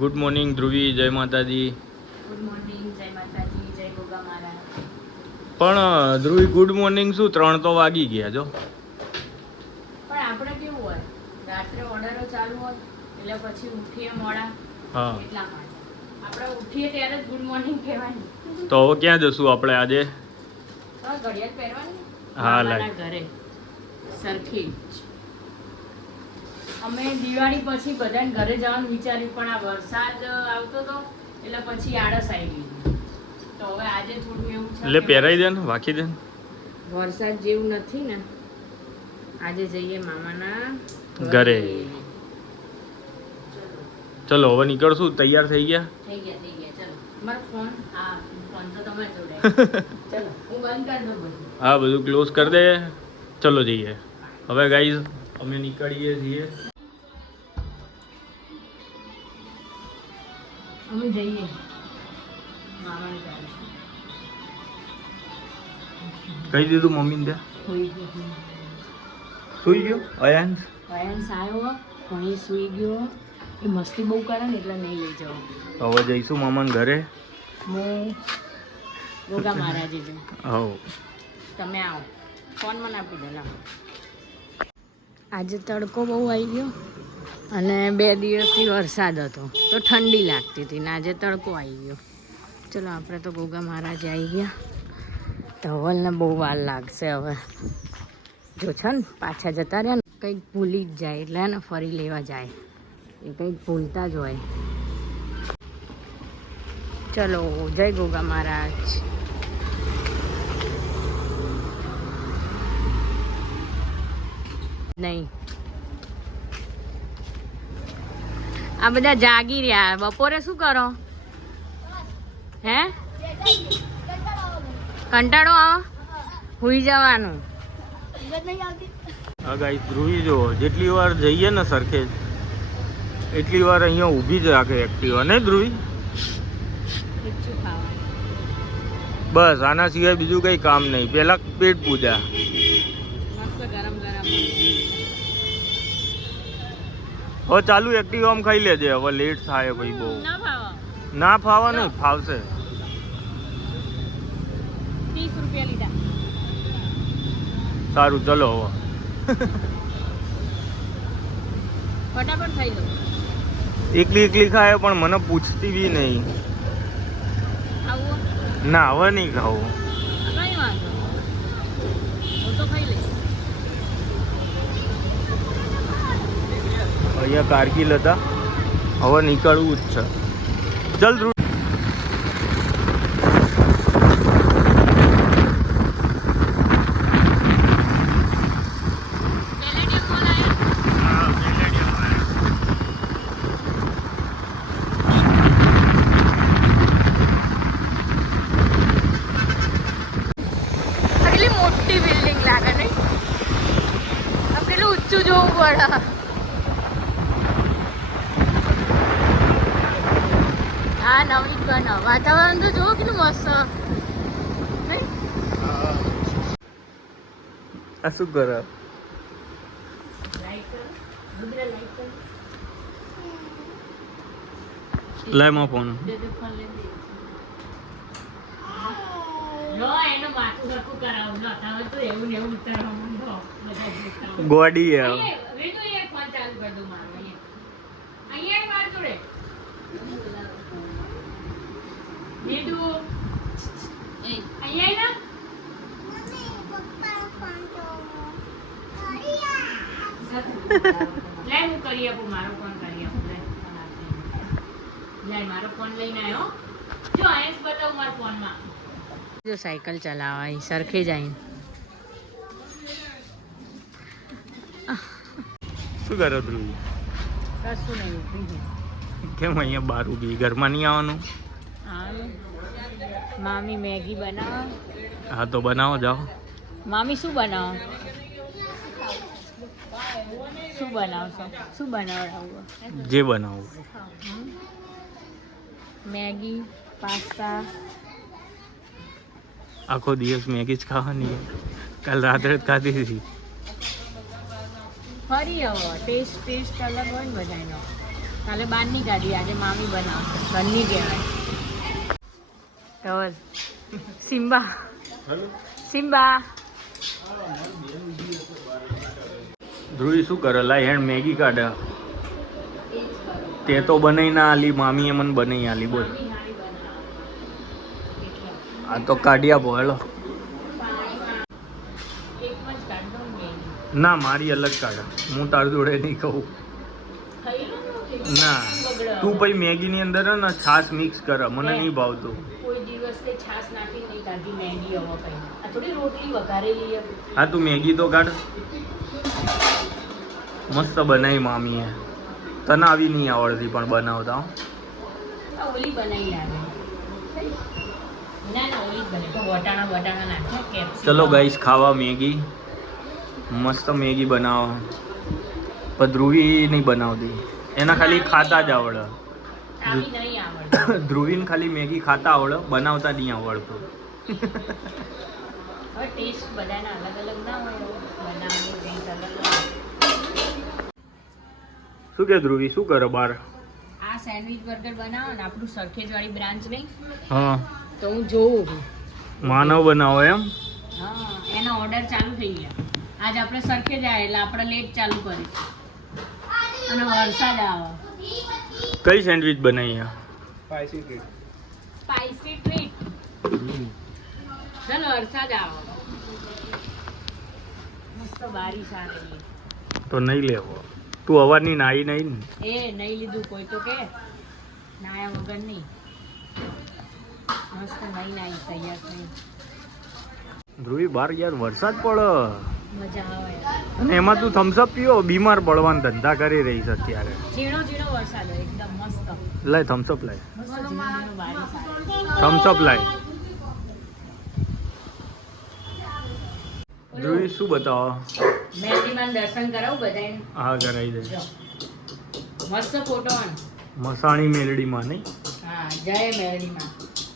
Good morning Dhruvi જય માતાજી good morning જય માતાજી જય ગોગા મહારાજ પણ ધ્રુવી ગુડ મોર્નિંગ શું? ત્રણ તો વાગી ગયા જો. પણ આપણે કેવું હોય? રાત્રે ઓર્ડરો ચાલુ હોય એટલે પછી ઉઠીએ મોડા. હા. એટલા માટે. આપણે ઉઠીએ ત્યારે જ ગુડ મોર્નિંગ કહેવાની. તો હવે ક્યાં જશું આપણે આજે? ઘડિયાળ પહેરવાની? હા, મામાના ઘરે. સરખી અમે દિવાળી પછી બધાને ઘરે જવાનું વિચાર્યું પણ આ વરસાદ આવતો હતો એટલે પછી આળસ આવી ગઈ. તો હવે આજે થોડું એવું છે એટલે પહેરાઈ દે ને વાંખી દે વરસાદ જેવું નથી ને. આજે જઈએ મામાના ઘરે. ચલો હવે નીકળશું તૈયાર થઈ ગયા. થઈ ગયા થઈ ગયા ચલો. મારો ફોન હા ફોન તો તમારે જોડે. ચલો હું બંધ કરી દઉં હા બધું ક્લોઝ કરી દે. ચલો જઈએ. હવે ગાઈઝ અમે નીકળીએ છીએ. અમે જઈએ. કહી દીધું મમ્મીને ત્યાં? સુઈ ગયો સુઈ ગયો? અયાંશ વયન્સ આવ્યો એ સુઈ ગયો. એ મસ્તી બહુ કરે ને એટલે નહીં લઈ જાઉં હવે જઈશું મામાના ઘરે. હું ગોગા મહારાજે જઉં હવ. તમે આવો. ફોન મને આપી દો લાવો. આજે તડકો બહુ આવી ગયો. અને બે દિવસથી વરસાદ હતો. તો ઠંડી લાગતી હતી ને આજે તડકો આવી ગયો. ચલો, આપણે તો ગોગા મહારાજ આવી ગયા. ધવલને બહુ વાર લાગશે હવે. જો છે ને, પાછા જતા રહ્યા ને, કંઈક ભૂલી જ જાય એટલે ને ફરી લેવા જાય. એ કંઈક ભૂલતા જ હોય. ચલો, જય ગોગા મહારાજ. નહીં. આ બધા જાગી રહ્યા. બપોરે શું કરો? હે? કંટાળો આવો? હુઈ જવાનું. હા ગાઈ ધ્રુવી જો જેટલી વાર જઈએ ને સરખેજ એટલી વાર અહીંયા ઊભી જ રાખે એક્ટિવા ને ધ્રુવી? બસ આના સિવાય બીજું કઈ કામ નહીં. પેલા પેટ પૂજા. હવે ચાલુ એક્ટિવામાં ખાઈ લેજે. હવે લેટ થાય ભાઈ બહુ. ના ફાવા. નહીં ફાવશે. સારું ચલો હવે. એકલી એકલી ખાય પણ મને પૂછતી બી નહીં. ના હવે નહીં ખાવું. તો ખાઈ લઈશ. અહીંયા કારગીલ હતા. હવે નીકળવું જ છે. આવ્યા કેટલી મોટી બિલ્ડિંગ લાગે નહીં. પેલું ઊંચું જોવું પડે. હા નવી બનો વાતાવરણ તો જોવો કેટલું મસ્ત. આ શું કરે? લાયમાં ફોન ગોડી હે અહીંયા વેદુ ફોન ચાલુ કરી દઉં મારો અહીંયા. અહીંયા માર જોડે. વેદુ અહીંયા આય ને લે હું કરી આપું મારો ફોન કરી આપું લે લે મારો ફોન લઈને આવ્યો જો આયસ બતાવું મારા ફોનમાં જો સાયકલ ચલાવાય સરખે જાય શું કરે ધ્રુવ કશું નહીં ઊભી છે કેમ અહીંયા બહાર ઊભી? ઘરમાં નહીં આવવાનું? મામી મેગી બનાવો. હા તો બનાવો જાઓ. મામી શું બનાવો? શું બનાવશો? શું બનાવડાવું? જે બનાવું. Maggi pasta. આખો દિવસ મેગી જ ખાવાની. કાલ રાત્રે જ ખાધી હતી. ફરી આવો. ટેસ્ટ ટેસ્ટ અલગ હોય ને બધાનો. કાલે બહારની કાઢી આજે મામી બનાવશે. ઘરની કહેવાય. ઢોલ સિમ્બા. સિમ્બા. ધ્રુવી શું કરે? લા હેણ મેગી કાઢે. તે તો બનાવી ના આલી મામીએ મને બનાવી આલી બોલ. આ તો કાઢી આપો હેલો. એકમાં જ કાઢ દઉં મેગી ના મારી અલગ કાઢે. હું તાર જોડે નહીં કહું. ને. ના તું પછી મેગીની અંદર હે ને છાશ મિક્સ કર મને નહીં ભાવતું. કોઈ દિવસ તે છાશ નાખી નહીં કાઢી મેગી હવે કઈ આ થોડી રોટલી વઘારેલી હા. તું મેગી તો કાઢ. મસ્ત બનાવી મામીએ. તને આવી નહીં આવડતી પણ બનાવતા હો. ઓલી બનાવી ના ના ચલો ગાઈસ ખાવા મેગી. મસ્ત મેગી બનાવો. પણ ધ્રુવી નહીં બનાવતી. એના ખાલી ખાતા જ આવડે. ધ્રુવીને ખાલી મેગી ખાતા આવડે બનાવતા નહીં આવડતું. ટેસ્ટ બધાના અલગ અલગ ના હોય બનાવવાનું કંઈક અલગ હોય. શું કે ધ્રુવી શું કરો બાર? આ સેન્ડવિચ બર્ગર બનાવો ને આપણું સરખેજ વાળી બ્રાન્ચ નહીં. હા. તો હું જોઉં માનવ બનાવો એમ? હા એનો ઓર્ડર ચાલુ થઈ ગયા. આજ આપણે સરખેજ આવ્યા એટલે આપણે લેટ ચાલુ કરી અને વરસાદ આવે. કઈ સેન્ડવિચ બનાવી સ્પાઈસી ટ્રીટ ચલો વરસાદ આવે. મસ્ત બારીશ આવે તો નહીં લેવો. તું અવારની નાઈ નહીં ને? એ નહીં લીધું કોઈ તો કે. નાયા વગર નહીં. મસ્ત નહીં નાઈ તૈયાર થઈ. ધ્રુવી બાર યાર વરસાદ પડે. મજા આવે. અને એમાં તું થમ્સઅપ પીવો બીમાર પડવાના ધંધા કરી રહી છે અત્યારે. ઝીણો ઝીણો વરસાદ એકદમ મસ્ત. ઝીણો ઝીણો બારીશ આવે થમ્સઅપ લાય. ધ્રુવી શું બતાવો? મહેંદીમાં દર્શન કરાવું બધાને હા કરાવી દે. મસ્ત ફોટો મસાણી મેલડીમાં નહીં? હા જય મેલડીમાં.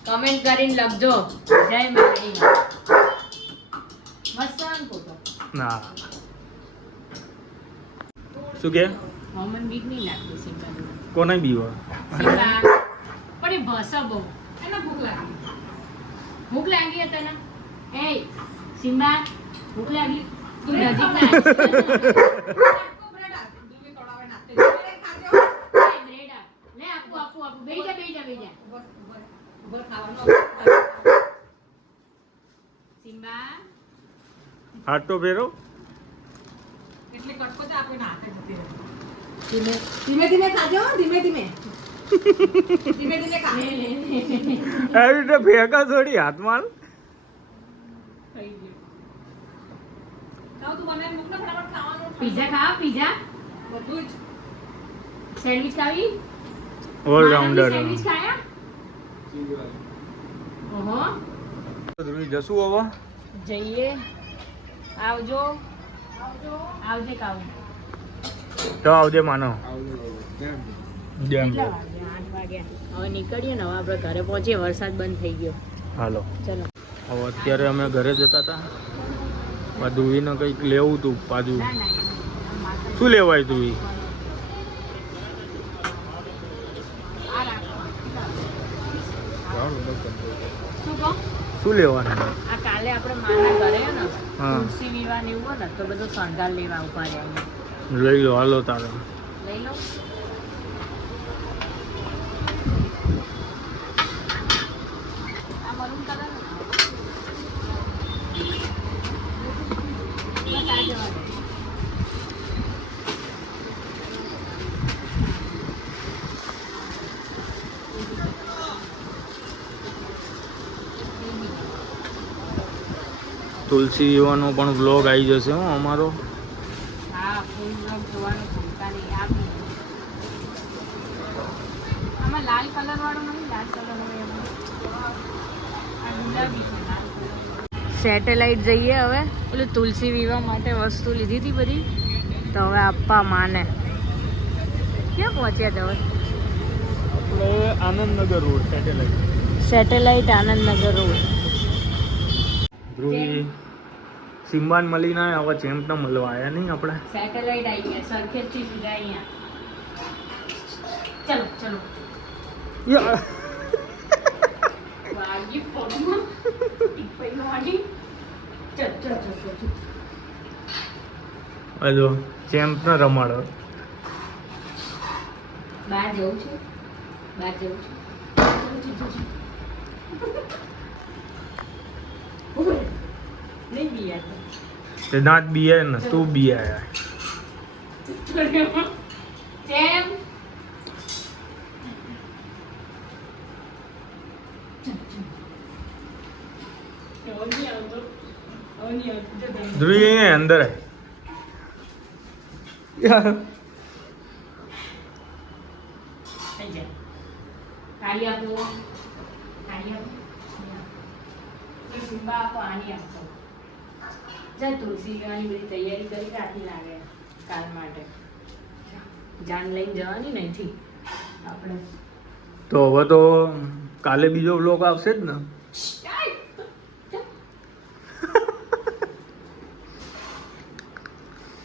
કમેન્ટ કરીને લખજો. જય મેલડીમાં. મસ્ત ફોટો ના. શું કે? મોમન બીક નહીં લાગતું સિમ્બા કોને બીવા સિમ્બા પણ એ ભસા બહુ. એને ભૂખ લાગી. ભૂખ લાગી હતી તને? એ સિમ્બા ભૂખ લાગી. તું નજીક ના બ્રેડ આપ. લે આપું આપું આપું. બેહી જા બેહી જા બેહી જા સિમ્બા હાથ ભેરો. ધીમે ધીમે ધીમે ખાજો ધીમે ધીમે. ધીમે ધીમે ખા. લે લે લે એવી રીતે ફેંકા થોડી હાથમાં પીઝા ખાવા પીઝા? બધું જ. સેન્ડવિચ ખાવી? ઓલરાઉન્ડર સેન્ડવિચ ખાયા? ઓહો. ધ્રુવી જશું હવે? જઈએ. આવજો. આવજે કાવ તો આવજે માનો. જેમ કેટલા આઠ વાગ્યા હવે નીકળીએ ને હવે આપણે ઘરે પહોંચીએ વરસાદ બંધ થઈ ગયો. હાલો. ચલો. હવે અત્યારે અમે ઘરે જતા હતા. પણ ધુવીને કંઈક લેવું હતું પાછું. શું લેવાય ધુવી શું લેવાનું? આ કાલે આપણે માના ઘરે ને. તુલસી વિવાહ ને એવું હોય ને તો બધો શણગાર લેવા ઊભા રહ્યા લઈ લો હાલો તારે. લઈ લો આ મરૂન કલર બસ આ જવા દે તુલસી વિવાનો પણ વ્લોગ આવી જશે હો અમારો. સેટેલાઇટ જઈએ હવે. પેલું તુલસી વિવાહ માટે વસ્તુ લીધી હતી બધી. તો હવે આપવા માને. ક્યાં પહોંચ્યા તમે આપણે Anandnagar road satellite satellite Anandnagar road. Dhruvi. સિમ્બાન મળી ના હવે ચેમ્પના મળવા આવ્યા નહીં આપણે. સેટેલાઇટ આવી ગયા સરખેજથી સીધા અહીંયા ચલો ચલો. યા. વાગી પગમાં. એક પૈનો વાગી. ચલ ચલ ચલ ચલ ચલ. ચેમ્પ ને રમાડો. બહાર જવું છે? બહાર જવું છે? ચલ, ચલ, ચલ, ચલ. ઊભો રહે. નહીં બિયા તો. તે દાંત બીએ ને તું બીયા જેમ ધ્રુવી અહીંયા અંદર આય. યા. તાળી આપો તાળી આપો એ સિમ્બા આપો આની આપો જા તુલસી લેવાની બધી તૈયારી કરી રાખી લાગે કાલ માટે. જાન લઈને જવાની નથી આપણે. તો હવે તો કાલે બીજો બ્લોગ આવશે જ ને.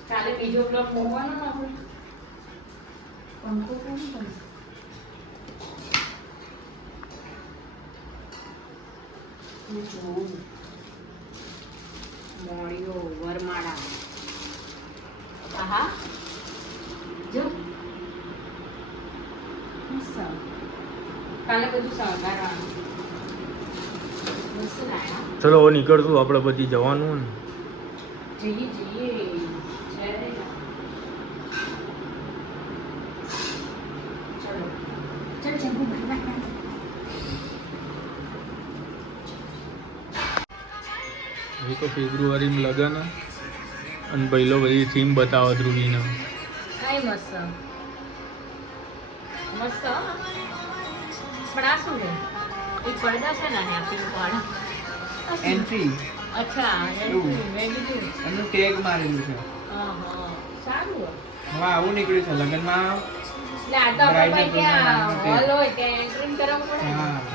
કાલે બીજો બ્લોક મોકવાનો ને આપણે. પંખો કોણ કરે? જોઉં. વરમાળા. આહા. જો. કાલે બધું શણગારવાનું ચલો નીકળશું આપણે પછી જવાનું ને. જઈએ જઈએ જ્યારે ચલો ચલ ચંપુ ભાઈ ભાઈ હવે તો ફેબ્રુઆરીમાં લગન અને પહેલો બધી થીમ બતાવો ધ્રુવીને. કઈ મસ્ત. મસ્ત? પણ આ શું છે? એક પડદા છે ને આ પિંક વાળા. એન્ટ્રી અચ્છા એવું. મેં કીધું એમનું ટેગ મારેલું છે. અહં. સારું હો. આવું નીકળ્યું છે લગ્નમાં.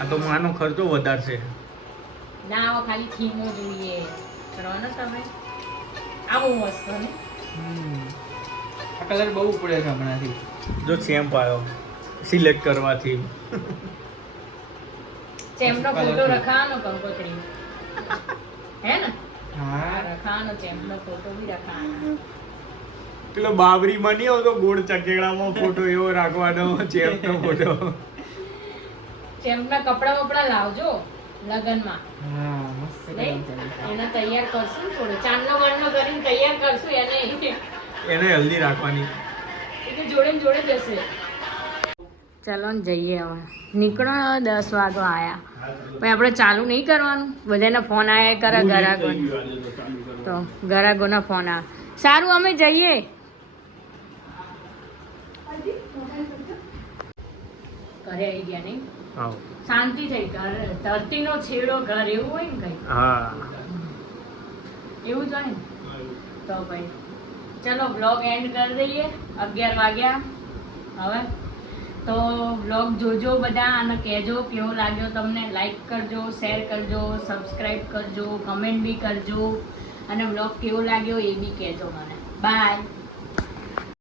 આ તો માનો ખર્ચો વધારશે ના ખાલી થીમો જોઈએ. કરો તમે આવું મસ્ત ને? આ કલર બહુ ઉપડે છે હમણાંથી. જો ચેમ્પ આવ્યો સિલેક્ટ કરવાથી. ચેમ્પનો ફોટો. રખાવાનો કંકોત્રી. હે ને? હા. રખાવાનો ચેમ્પનો ફોટો બી રખાવાનો. પેલો બાબરીમાં નહીં આવતો ગોળ ચકેડામાં ફોટો એવો રાખવાનો ચેમ્પનો ફોટો ચેમ્પના કપડા વપડા લાવજો લગનમાં. હા મસ્ત. એને તૈયાર કરશું થોડો. કરીને તૈયાર કરશું એને. એને હલ્દી રાખવાની. એ જોડે જોડે જશે ચાલો જઈએ હવે. નીકળો દસ વાગો આયા. પછી આપણે ચાલુ નહીં કરવાનું. બધાના ફોન આયા કરે ગરાગો તો ગરાગોના ફોન આવે સારું અમે જઈએ. ઘરે આવી ગયા નહીં શાંતિ થઈ ઘર ધરતીનો છેડો ઘર એવું હોય ને કઈ? હા. એવું જ હોય ને? તો ભાઈ ચલો બ્લોગ એન્ડ કરી દઈએ અગિયાર વાગ્યા. હવે તો બ્લોગ જોજો બધા અને કહેજો કેવો લાગ્યો તમને લાઈક કરજો શેર કરજો સબસ્ક્રાઈબ કરજો કમેન્ટ બી કરજો. અને બ્લોગ કેવો લાગ્યો એ બી કહેજો મને. બાય